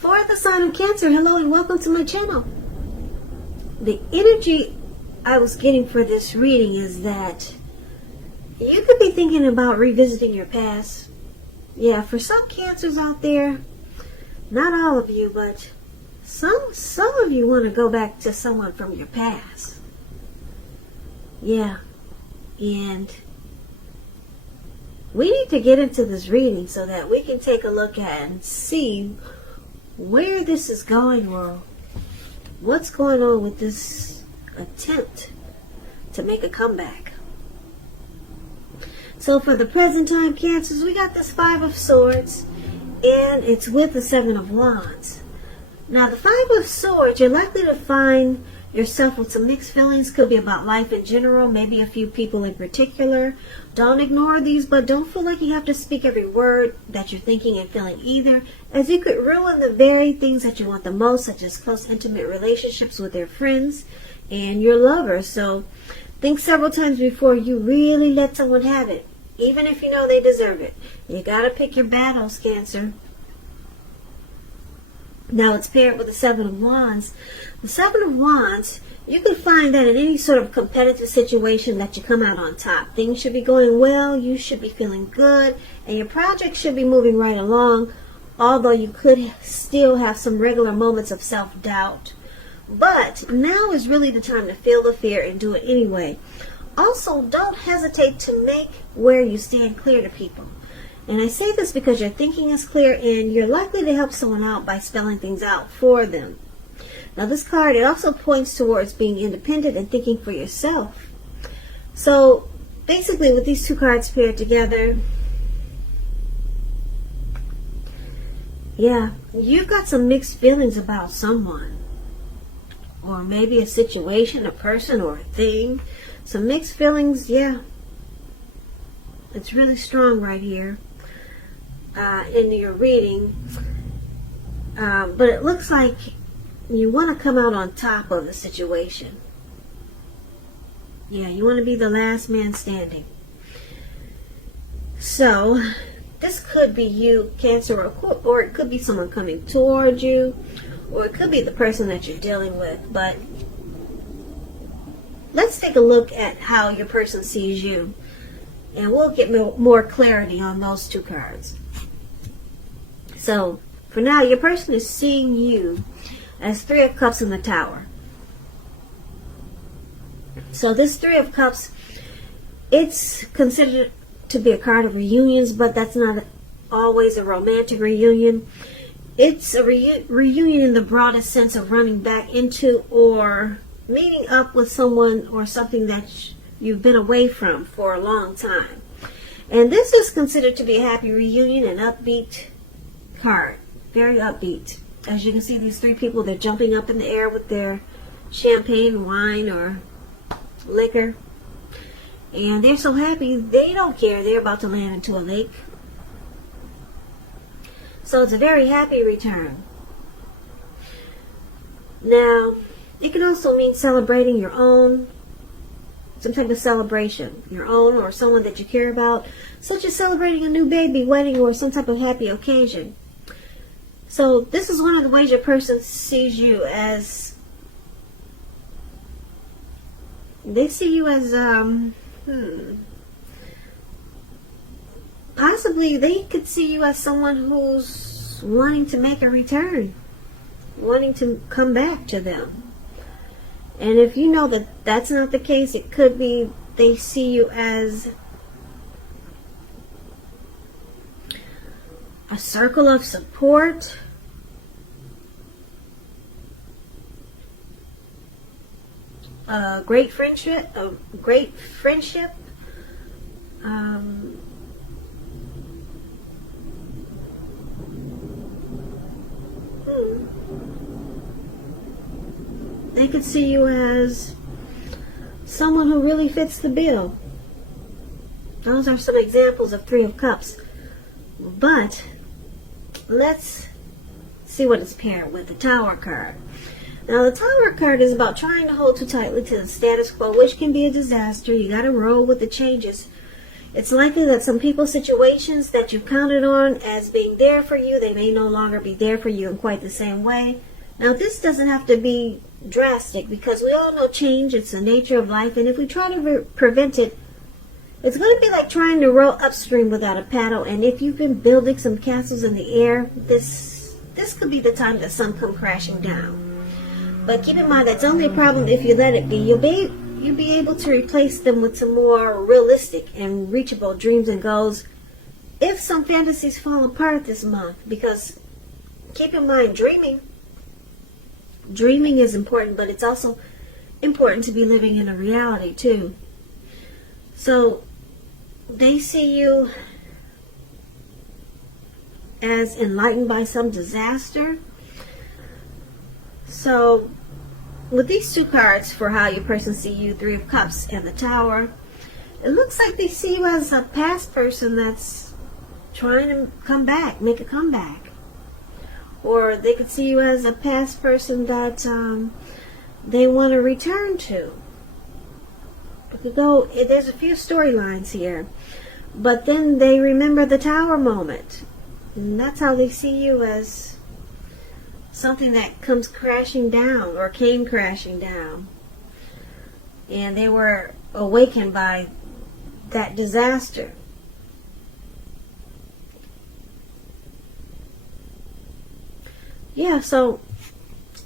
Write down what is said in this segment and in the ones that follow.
For the sign of Cancer, hello and welcome to my channel. The energy I was getting for this reading is that you could be thinking about revisiting your past. Yeah, for some Cancers out there, not all of you, but some of you want to go back to someone from your past. Yeah, and we need to get into this reading so that we can take a look at and see where this is going or what's going on with this attempt to make a comeback. So for the present time Cancers, we got this Five of Swords and it's with the Seven of Wands. Now the Five of Swords, you're likely to find yourself with some mixed feelings. Could be about life in general, maybe a few people in particular. Don't ignore these, but don't feel like you have to speak every word that you're thinking and feeling either, as you could ruin the very things that you want the most, such as close intimate relationships with your friends and your lovers. So think several times before you really let someone have it, even if you know they deserve it. You gotta pick your battles, Cancer. Now it's paired with the Seven of Wands. The Seven of Wands, you can find that in any sort of competitive situation that you come out on top. Things should be going well, you should be feeling good, and your project should be moving right along, although you could still have some regular moments of self-doubt. But now is really the time to feel the fear and do it anyway. Also, don't hesitate to make where you stand clear to people. And I say this because your thinking is clear and you're likely to help someone out by spelling things out for them. Now this card, it also points towards being independent and thinking for yourself. So basically with these two cards paired together, yeah, you've got some mixed feelings about someone. Or maybe a situation, a person, or a thing. Some mixed feelings, yeah. It's really strong right here. In your reading, but it looks like you want to come out on top of the situation. Yeah, you want to be the last man standing. So this could be you, Cancer, or it could be someone coming toward you, or it could be the person that you're dealing with. But let's take a look at how your person sees you, and we'll get more clarity on those two cards. So, for now, your person is seeing you as Three of Cups in the Tower. So this Three of Cups, it's considered to be a card of reunions, but that's not always a romantic reunion. It's a reunion in the broadest sense of running back into or meeting up with someone or something that you've been away from for a long time. And this is considered to be a happy reunion and upbeat card. Very upbeat. As you can see, these three people, they're jumping up in the air with their champagne, wine, or liquor. And they're so happy, they don't care. They're about to land into a lake. So it's a very happy return. Now, it can also mean celebrating your own, some type of celebration, your own or someone that you care about, such as celebrating a new baby, wedding, or some type of happy occasion. So this is one of the ways your person sees you as, they see you as, possibly they could see you as someone who's wanting to make a return, wanting to come back to them. And if you know that that's not the case, it could be they see you as a circle of support, a great friendship, They could see you as someone who really fits the bill. Those are some examples of Three of Cups. But let's see what it's paired with, the Tower card. Now the Tower card is about trying to hold too tightly to the status quo, which can be a disaster. You got to roll with the changes. It's likely that some people's situations that you counted on as being there for you, they may no longer be there for you in quite the same way. Now, this doesn't have to be drastic, because we all know change. It's the nature of life, and if we try to prevent it, it's going to be like trying to row upstream without a paddle. And if you've been building some castles in the air, this could be the time that some come crashing down. But keep in mind, that's only a problem if you let it be. You'll be able to replace them with some more realistic and reachable dreams and goals if some fantasies fall apart this month. Because keep in mind, dreaming is important, but it's also important to be living in a reality too. So they see you as enlightened by some disaster. So with these two cards for how your person see you, Three of Cups and the Tower, it looks like they see you as a past person that's trying to come back, make a comeback. Or they could see you as a past person that they want to return to. There's a few storylines here. But then they remember the Tower moment. And that's how they see you, as something that comes crashing down or came crashing down. And they were awakened by that disaster. Yeah, so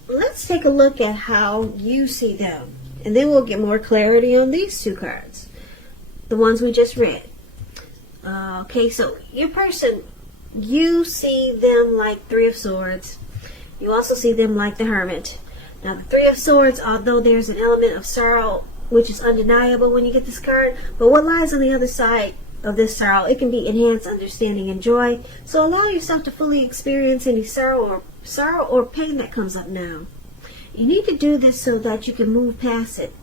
let's take a look at how you see them. And then we'll get more clarity on these two cards, the ones we just read. Okay, so your person, you see them like Three of Swords. You also see them like the Hermit. Now, the Three of Swords, although there's an element of sorrow, which is undeniable when you get this card, but what lies on the other side of this sorrow, it can be enhanced understanding and joy. So allow yourself to fully experience any sorrow or pain that comes up now. You need to do this so that you can move past it.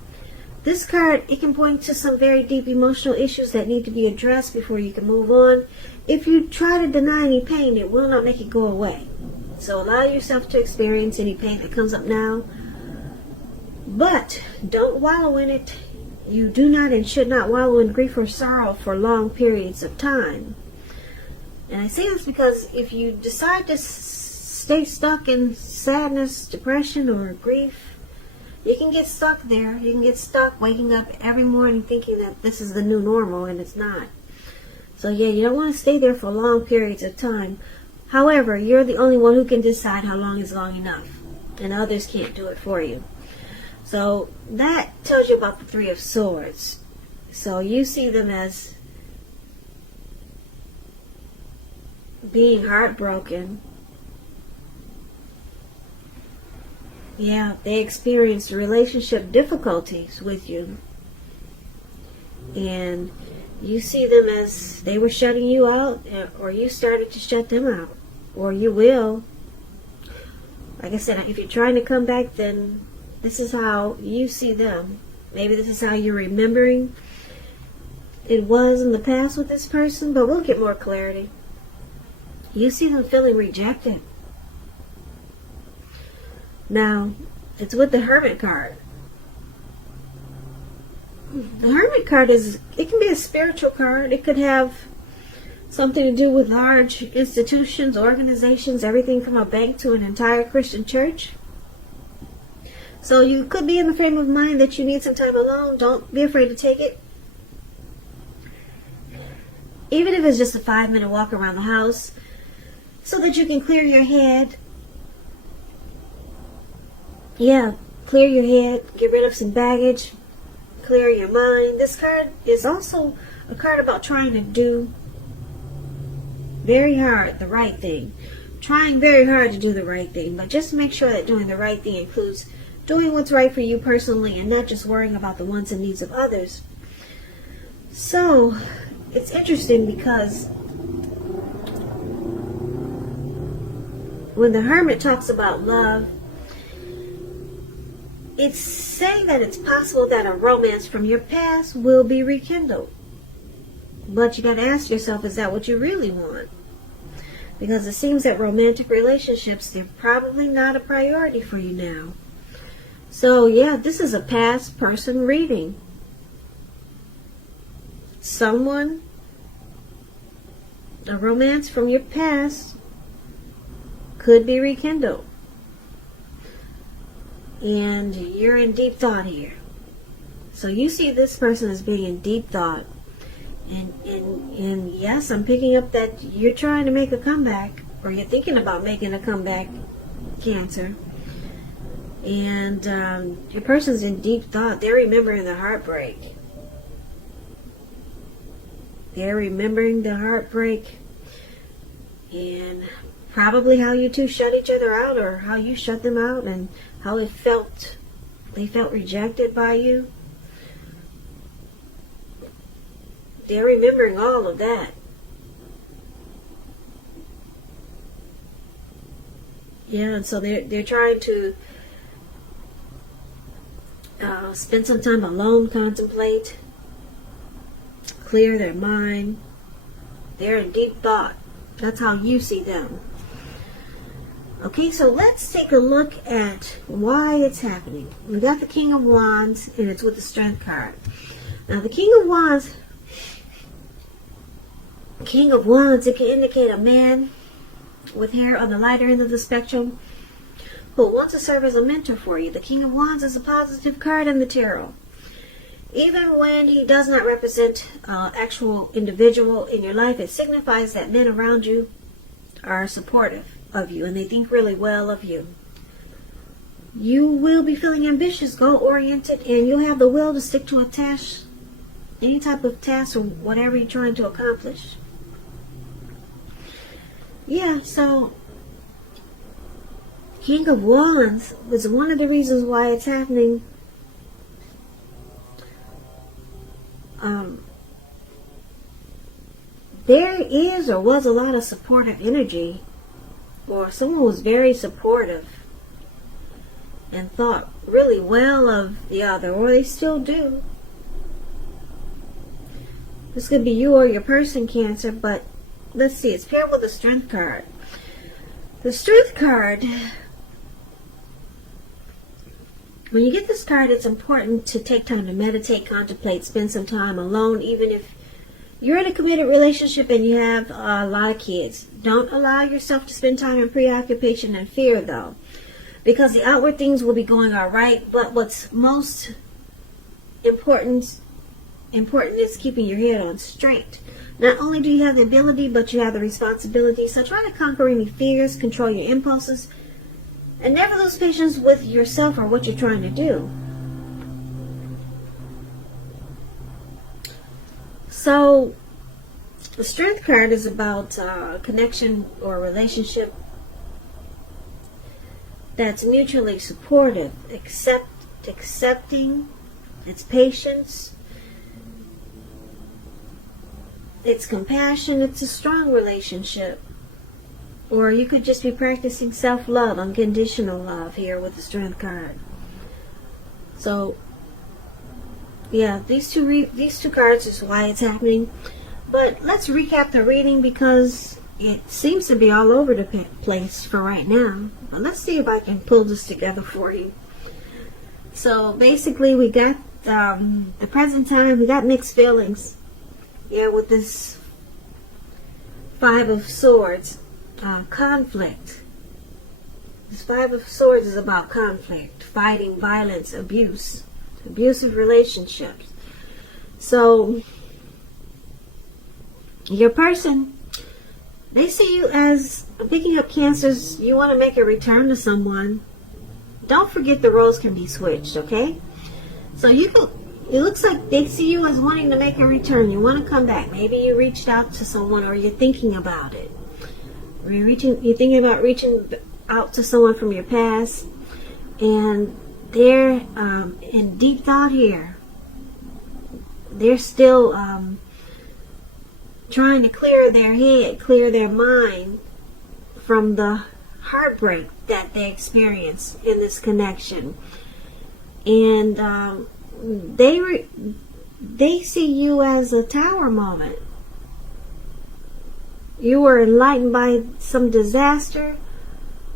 This card, it can point to some very deep emotional issues that need to be addressed before you can move on. If you try to deny any pain, it will not make it go away. So allow yourself to experience any pain that comes up now. But don't wallow in it. You do not and should not wallow in grief or sorrow for long periods of time. And I say this because if you decide to stay stuck in sadness, depression, or grief, you can get stuck there. You can get stuck waking up every morning thinking that this is the new normal, and it's not. So yeah, you don't want to stay there for long periods of time. However, you're the only one who can decide how long is long enough, and others can't do it for you. So that tells you about the Three of Swords. So you see them as being heartbroken. Yeah, they experienced relationship difficulties with you. And you see them as they were shutting you out, or you started to shut them out. Or you will. Like I said, if you're trying to come back, then this is how you see them. Maybe this is how you're remembering it was in the past with this person, but we'll get more clarity. You see them feeling rejected. Now, it's with the Hermit card. The Hermit card it can be a spiritual card. It could have something to do with large institutions, organizations, everything from a bank to an entire Christian church. So you could be in the frame of mind that you need some time alone. Don't be afraid to take it. Even if it's just a 5-minute walk around the house, so that you can clear your head. Yeah, clear your head, get rid of some baggage, clear your mind. This card is also a card about trying to do very hard the right thing. Trying very hard to do the right thing, but just make sure that doing the right thing includes doing what's right for you personally and not just worrying about the wants and needs of others. So, it's interesting because when the Hermit talks about love, it's saying that it's possible that a romance from your past will be rekindled. But you got to ask yourself, is that what you really want? Because it seems that romantic relationships, they're probably not a priority for you now. So yeah, this is a past person reading. Someone a romance from your past could be rekindled. And you're in deep thought here. So you see this person as being in deep thought. And yes, I'm picking up that you're trying to make a comeback, or you're thinking about making a comeback, Cancer. And your person's in deep thought. They're remembering the heartbreak. They're remembering the heartbreak. And probably how you two shut each other out, or how you shut them out, and how it felt. They felt rejected by you. They're remembering all of that. Yeah, and so they're trying to spend some time alone, contemplate, clear their mind. They're in deep thought. That's how you see them. Okay, so let's take a look at why it's happening. We got the King of Wands, and it's with the Strength card. Now, the King of Wands, it can indicate a man with hair on the lighter end of the spectrum who wants to serve as a mentor for you. The King of Wands is a positive card in the tarot. Even when he does not represent an actual individual in your life, it signifies that men around you are supportive of you and they think really well of you. You will be feeling ambitious, goal-oriented, and you'll have the will to stick to a task, any type of task or whatever you're trying to accomplish. Yeah, so King of Wands was one of the reasons why it's happening. There is or was a lot of supportive energy, or someone was very supportive and thought really well of the other, or they still do. This could be you or your person, Cancer, but let's see, it's paired with the Strength card. The Strength card, when you get this card, it's important to take time to meditate, contemplate, spend some time alone, even if you're in a committed relationship and you have a lot of kids. Don't allow yourself to spend time in preoccupation and fear, though, because the outward things will be going all right, but what's most important is keeping your head on straight. Not only do you have the ability, but you have the responsibility. So try to conquer any fears, control your impulses, and never lose patience with yourself or what you're trying to do. So the Strength card is about a connection or a relationship that's mutually supportive, accepting, it's patience, it's compassion, it's a strong relationship. Or you could just be practicing self-love, unconditional love here with the Strength card. So, yeah, these two cards is why it's happening. But let's recap the reading because it seems to be all over the place for right now. But let's see if I can pull this together for you. So basically, we got the present time. We got mixed feelings. Yeah, with this Five of Swords, conflict. This Five of Swords is about conflict, fighting, violence, abuse, abusive relationships. So your person, they see you as picking up Cancers. You want to make a return to someone. Don't forget the roles can be switched, okay? So you can. It looks like they see you as wanting to make a return. You want to come back. Maybe you reached out to someone, or you're thinking about it. Or you're thinking about reaching out to someone from your past, and they're in deep thought here. They're still trying to clear their head, clear their mind from the heartbreak that they experienced in this connection. And they see you as a tower moment. You were enlightened by some disaster.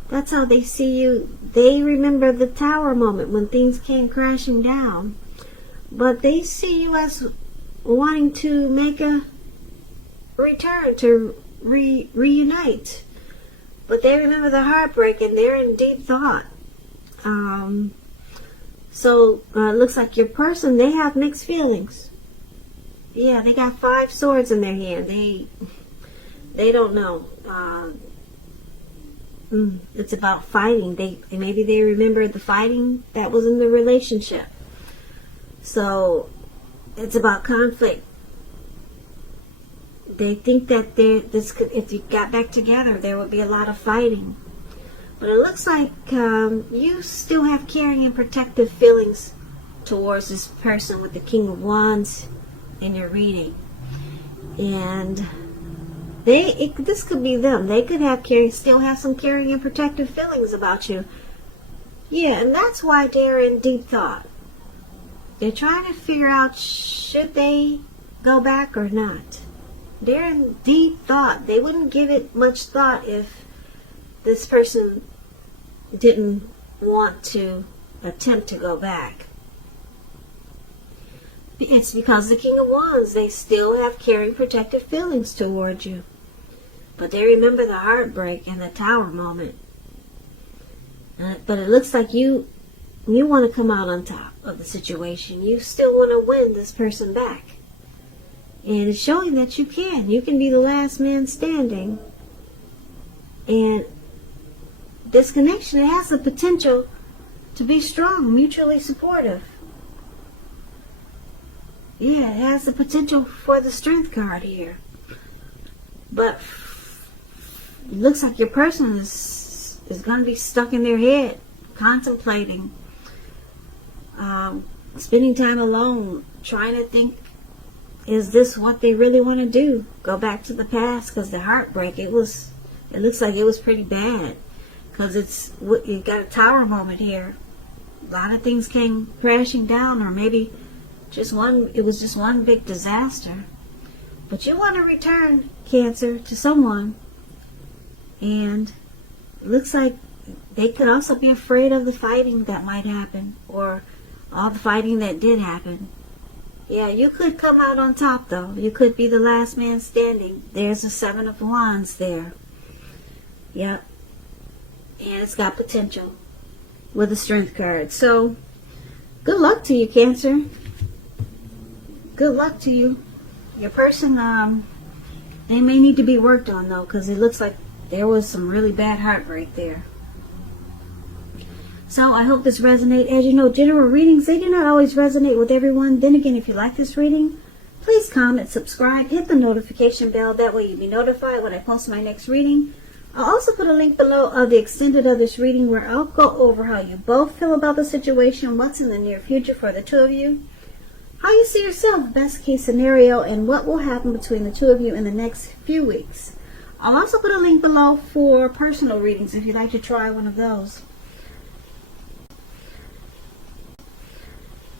That's how they see you. They remember the tower moment when things came crashing down. But they see you as wanting to make a return, to reunite. But they remember the heartbreak and they're in deep thought. So it looks like your person, they have mixed feelings. Yeah, they got 5 swords in their hand. They don't know. It's about fighting. Maybe they remember the fighting that was in the relationship. So it's about conflict. They think that if you got back together, there would be a lot of fighting. But it looks like you still have caring and protective feelings towards this person with the King of Wands in your reading. And this could be them. They could have still have some caring and protective feelings about you. Yeah, and that's why they're in deep thought. They're trying to figure out, should they go back or not? They're in deep thought. They wouldn't give it much thought if this person didn't want to attempt to go back. It's because the King of Wands, they still have caring, protective feelings toward you. But they remember the heartbreak and the Tower moment. But it looks like you want to come out on top of the situation. You still want to win this person back. And it's showing that you can. You can be the last man standing. And this connection, it has the potential to be strong, mutually supportive. Yeah, it has the potential for the Strength card here. But it looks like your person is going to be stuck in their head, contemplating, spending time alone, trying to think, is this what they really want to do? Go back to the past, because the heartbreak, it looks like it was pretty bad. Because you got a Tower moment here. A lot of things came crashing down, or maybe it was just one big disaster. But you want to return, Cancer, to someone. And it looks like they could also be afraid of the fighting that might happen, or all the fighting that did happen. Yeah, you could come out on top, though. You could be the last man standing. There's a 7 of Wands there. Yep. And it's got potential with the Strength card. So, good luck to you, Cancer. Good luck to you. Your person, they may need to be worked on, though, because it looks like there was some really bad heartbreak there. So, I hope this resonates. As you know, general readings, they do not always resonate with everyone. Then again, if you like this reading, please comment, subscribe, hit the notification bell. That way you'll be notified when I post my next reading. I'll also put a link below of the extended of this reading, where I'll go over how you both feel about the situation, what's in the near future for the two of you, how you see yourself, best case scenario, and what will happen between the two of you in the next few weeks. I'll also put a link below for personal readings if you'd like to try one of those.